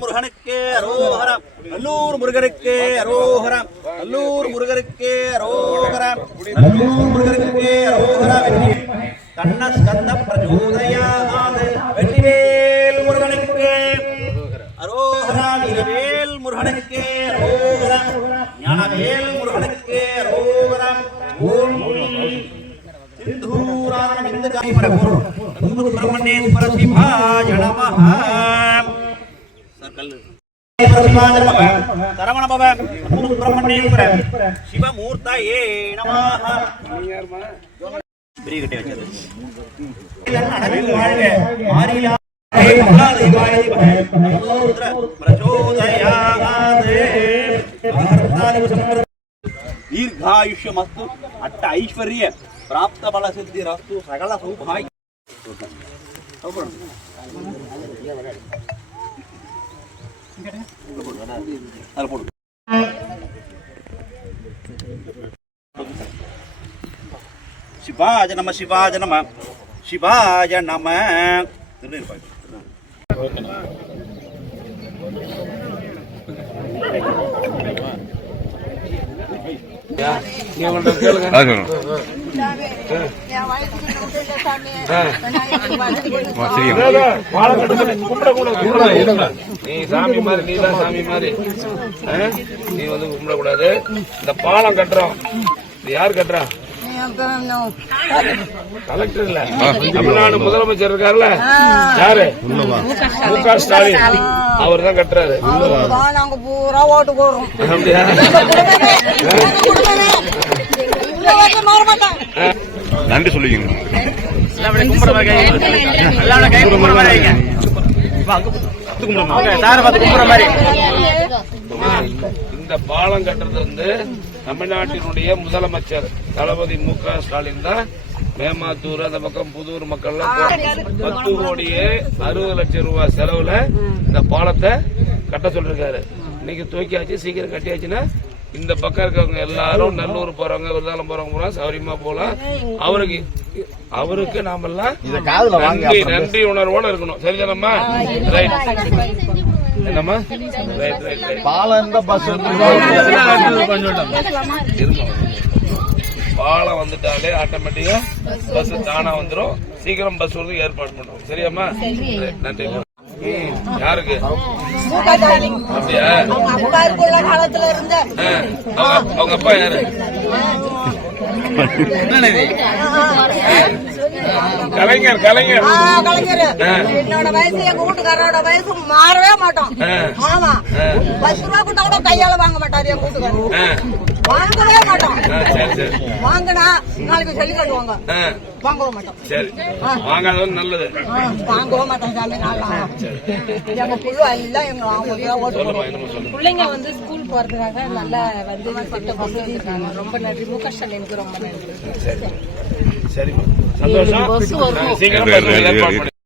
முருகனுக்கு அரோகரம். நல்லூர் முருகனுக்கு அரோகரம். நல்லூர் முருகனுக்கு அரோகரம். நல்லூர் முருகனுக்கு அரோகரம். வெற்றி கண்ண ஸ்கந்த பிரஜோதயாது வெற்றிவேல் முருகனுக்கு அரோகரம். இரவேல் முருகனுக்கு அரோகரம். ஞானவேல் முருகனுக்கு அரோகரம். ஓம் சிந்தூரானந்தகாமர சுப்பிரமணியேஸ்வர சிவாய நமः பிரம்மணேஸ்வர பவ சுப்பிரமணியேஸ்வர ಶಿವಮೂರ್ತ ಏ ನಮಃ ದೀರ್ಘಾಯುಷ್ಯ ಮತ್ತು ಅಟ್ಟ ಐಶ್ವರ್ಯ ಪ್ರಾಪ್ತ ಬಲ ಸಿದ್ಧಿ ರಸ್ತು ಸಕಲ ಸೌಭಾಗ್ಯ. அதுல போடு சிவாஜ நம சிவாஜ நம. சிவாஜ நம. திருநீர் நீ சாமி மாதிரி நீ தான் சாமி மாதிரி நீ வந்து கும்பிடக்கூடாது இந்த பாலம் கட்டுறோம் இது யார் கட்டுறா கலெக்டர் இல்ல தமிழ்நாடு முதலமைச்சர் இருக்காருல்ல யாரு மு க ஸ்டாலின் அவர் தான் கட்டுறாரு நாங்க பூரா ஓட்டு போடுறோம் அப்படியா இந்த வருஷம் மாற மாட்டாங்க நன்றி சொல்லிக்கணும் இந்த பாலம் கட்டுறது வந்து தமிழ்நாட்டினுடைய முதலமைச்சர் தளபதி மு க ஸ்டாலின் தான். மேமாத்தூர் அந்த பக்கம் புதூர் மக்கள்லாம் போ- பத்து கோடியே அறுபது லட்சம் ரூபாய் செலவுல இந்த பாலத்தை கட்ட சொல்லிருக்காரு. இன்னைக்கு தூக்கியாச்சு சீக்கிரம் கட்டியாச்சுன்னா இந்த பக்கம் இருக்கவங்க எல்லாரும் நல்லூர் போறவங்க விருதாலம் போறவங்க பூரா சௌரியமா போலாம். அவருக்கு அவருக்கு நாமெல்லாம் நன்றி நன்றி உணர்வோட இருக்கணும். சரிதானம்மா? ரைட் என்னம்மா? ரைட் ரைட் ரைட் இருக்கும் பாலம் வந்துட்டாலே ஆட்டோமேட்டிக்கா பஸ் தானா வந்துரும். சீக்கிரம் பஸ் வந்து ஏற்பாடு பண்றோம் சரியாம்மா? சரி, நன்றி. யாருக்கு? அப்படியா? காலத்துல இருந்த. அவங்க அப்பா யாரு? கலைஞர் கலைஞர். என்னோட வயசு எங்க வீட்டுக்காரரோட வயசு மாறவே மாட்டோம். ஆமா. பத்து ரூபா கொடுத்தா கூட கையால வாங்க மாட்டாரு எங்க வீட்டுக்காரர். வாங்கவே மாட்டோம். சரி சரி. வாங்கினா நாளைக்கு சொல்லி காட்டுவாங்க. ஆ, வாங்கவே மாட்டோம். சரி. வாங்காதது நல்லது. ஆ, வாங்கவே மாட்டோம் சாமி நல்லா எங்க புள்ள எல்லாம் எங்க அவங்க ஓட்டு பிள்ளைங்க வந்து ஸ்கூல் போறதுக்காக நல்லா வந்து திட்டம் வசதி இருக்காங்க. ரொம்ப நன்றி. மு க ஸ்டாலினுக்கு ரொம்ப நன்றி. சரிம்மா சந்தோஷம்.